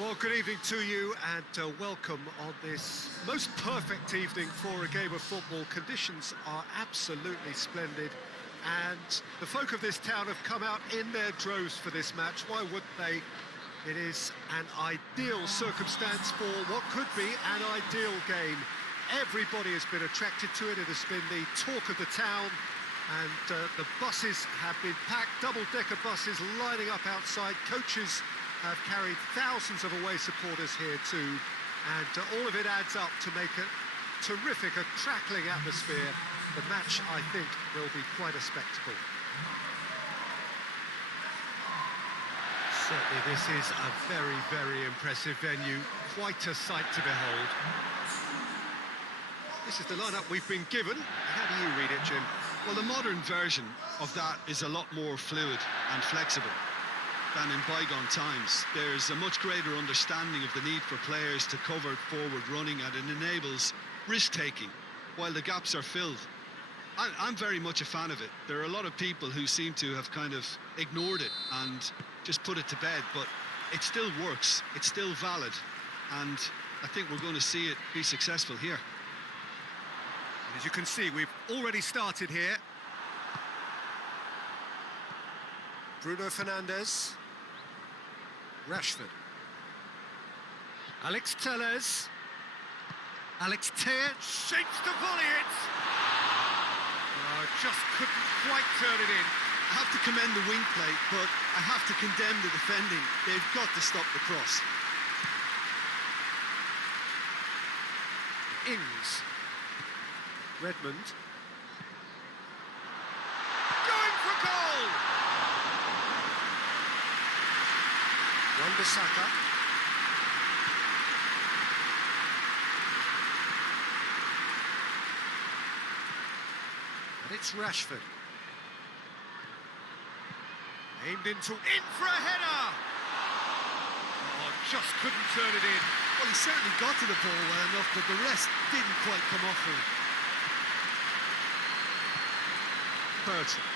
Well, good evening to you and welcome on this most perfect evening for a game of football. Conditions are absolutely splendid and the folk of this town have come out in their droves for this match. Why wouldn't they? It is an ideal circumstance for what could be an ideal game. Everybody has been attracted to it. It has been the talk of the town and the buses have been packed, double-decker buses lining up outside. Coaches have carried thousands of away supporters here too, and all of it adds up to make a terrific, a crackling atmosphere. The match, I think, will be quite a spectacle. Certainly this is a very, very impressive venue, quite a sight to behold. This is the lineup we've been given. How do you read it, Jim? Well, the modern version of that is a lot more fluid and flexible than in bygone times. There's a much greater understanding of the need for players to cover forward running, and it enables risk-taking while the gaps are filled. I'm very much a fan of it. There are a lot of people who seem to have kind of ignored it and just put it to bed, but it still works, it's still valid, and I think we're going to see it be successful here. As you can see, we've already started here. Bruno Fernandes. Rashford. Alex Telles. Alex Telles shapes to volley it. Oh, just couldn't quite turn it in. I have to commend the wing play, but I have to condemn the defending. They've got to stop the cross. Ings. Redmond. Going for goal! Wan-Bissaka. And it's Rashford. Aimed in for a header! Oh, just couldn't turn it in. Well, he certainly got to the ball well enough, but the rest didn't quite come off for him. Bertrand.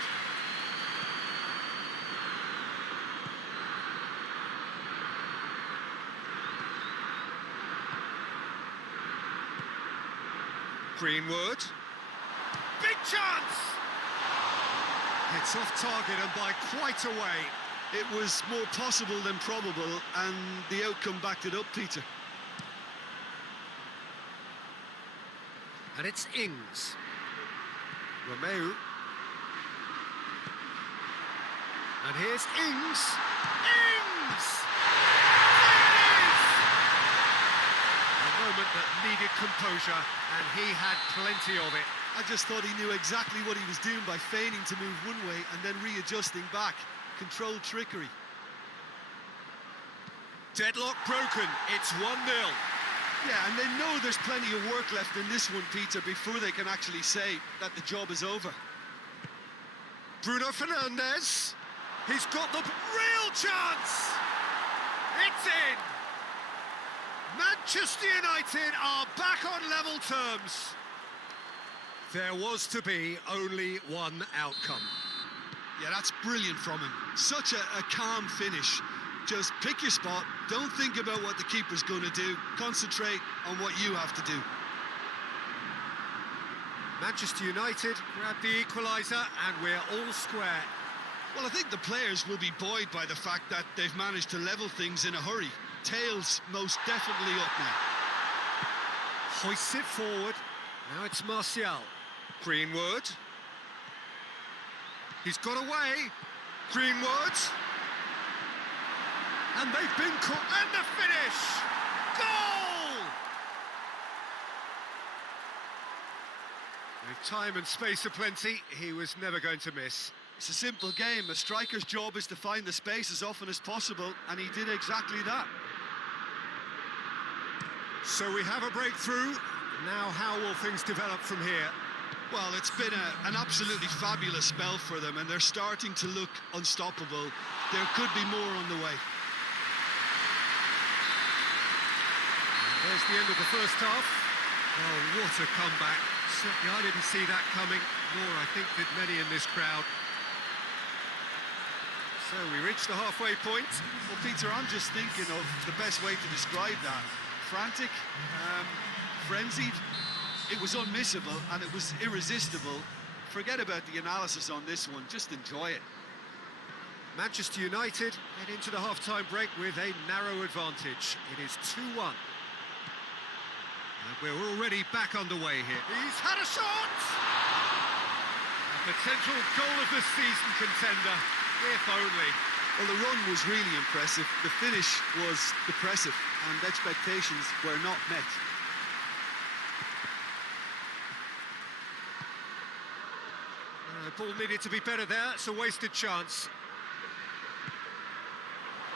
Greenwood. Big chance! It's off target and by quite a way. It was more possible than probable, and the outcome backed it up, Peter. And it's Ings. Romeu. And here's Ings. Ings! There it is! A moment that needed composure, and he had plenty of it. I just thought he knew exactly what he was doing by feigning to move one way and then readjusting back. Controlled trickery. Deadlock broken. It's 1-0. Yeah, and they know there's plenty of work left in this one, Peter, before they can actually say that the job is over. Bruno Fernandes. He's got the real chance! It's in! Manchester United are back on level terms. There was to be only one outcome. Yeah, that's brilliant from him. Such a calm finish. Just pick your spot, don't think about what the keeper's going to do, concentrate on what you have to do. Manchester United grab the equaliser and we're all square. Well, I think the players will be buoyed by the fact that they've managed to level things in a hurry. Tails most definitely up now. Hoists it forward. Now it's Martial. Greenwood. He's got away. Greenwood. And they've been caught. And the finish! Goal! With time and space aplenty, he was never going to miss. It's a simple game. A striker's job is to find the space as often as possible, and he did exactly that. So we have a breakthrough. Now how will things develop from here? Well, it's been an absolutely fabulous spell for them, and they're starting to look unstoppable. There could be more on the way. And there's the end of the first half. Oh, what a comeback. Certainly I didn't see that coming, nor I think did many in this crowd. So we reach the halfway point. Well, Peter, I'm just thinking of the best way to describe that. Frantic, frenzied. It was unmissable and it was irresistible. Forget about the analysis on this one, just enjoy it. Manchester United head into the half-time break with a narrow advantage. It is 2-1. And we're already back underway here. He's had a shot! A potential goal of the season contender, if only. Well, the run was really impressive. The finish was depressive and expectations were not met. Ball needed to be better there. It's a wasted chance.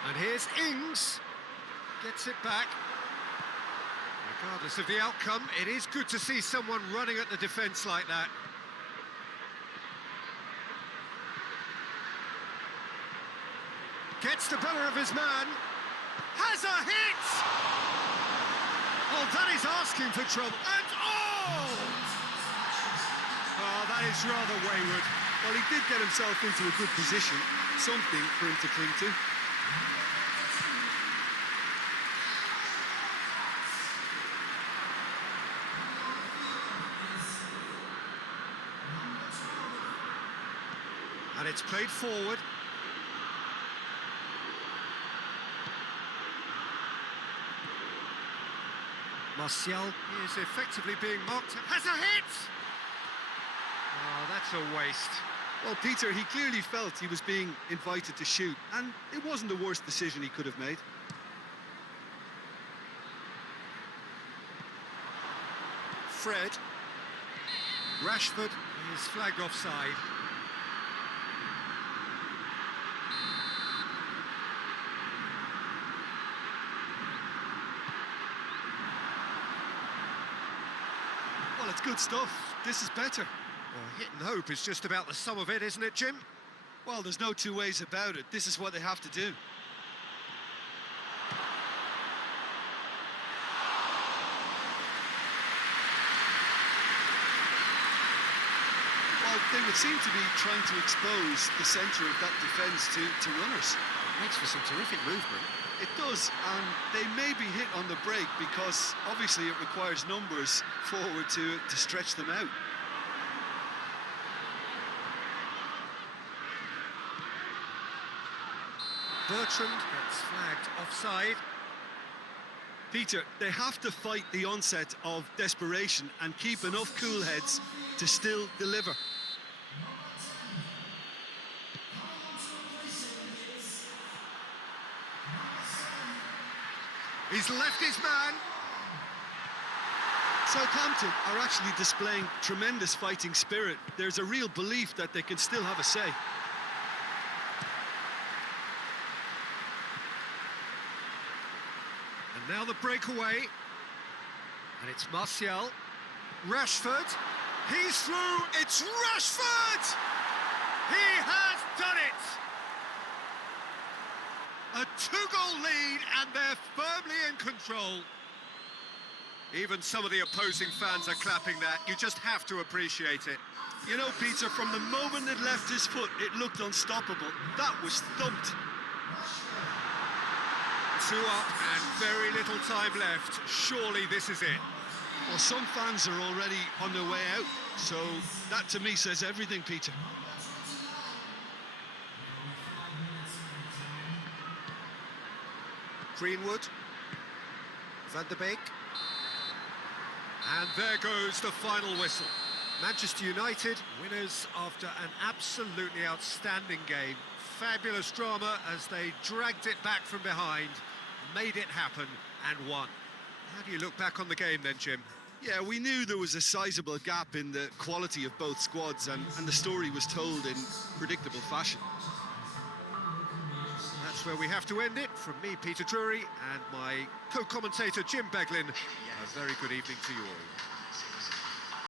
And here's Ings. Gets it back. Regardless of the outcome, it is good to see someone running at the defence like that. Gets the better of his man. Has a hit! Oh, that is asking for trouble. And oh! Oh, that is rather wayward. Well, he did get himself into a good position, something for him to cling to. And it's played forward. Martial is effectively being mocked. Has a hit! Oh, that's a waste. Well, Peter, he clearly felt he was being invited to shoot, and it wasn't the worst decision he could have made. Fred. Rashford is flagged offside. Well, it's good stuff. This is better. Well, hit and hope is just about the sum of it, isn't it, Jim? Well, there's no two ways about it. This is what they have to do. Well, they would seem to be trying to expose the centre of that defence to runners. Makes for some terrific movement. It does, and they may be hit on the break because obviously it requires numbers forward to stretch them out. Bertrand gets flagged offside. Peter, they have to fight the onset of desperation and keep enough cool heads to still deliver. He's left his man. Southampton are actually displaying tremendous fighting spirit. There's a real belief that they can still have a say. And now the breakaway. And it's Martial. Rashford. He's through. It's Rashford! He has done it! A two-goal lead, and they're firmly in control. Even some of the opposing fans are clapping that. You just have to appreciate it. You know, Peter, from the moment it left his foot, it looked unstoppable. That was thumped. 2 up and very little time left. Surely this is it. Well, some fans are already on their way out, so that to me says everything, Peter. Greenwood. Van der Beek. And there goes the final whistle. Manchester United, winners after an absolutely outstanding game. Fabulous drama as they dragged it back from behind, made it happen and won. How do you look back on the game then, Jim? Yeah, we knew there was a sizable gap in the quality of both squads, and the story was told in predictable fashion. That's where we have to end it. From me, Peter Drury, and my co-commentator, Jim Beglin. A very good evening to you all.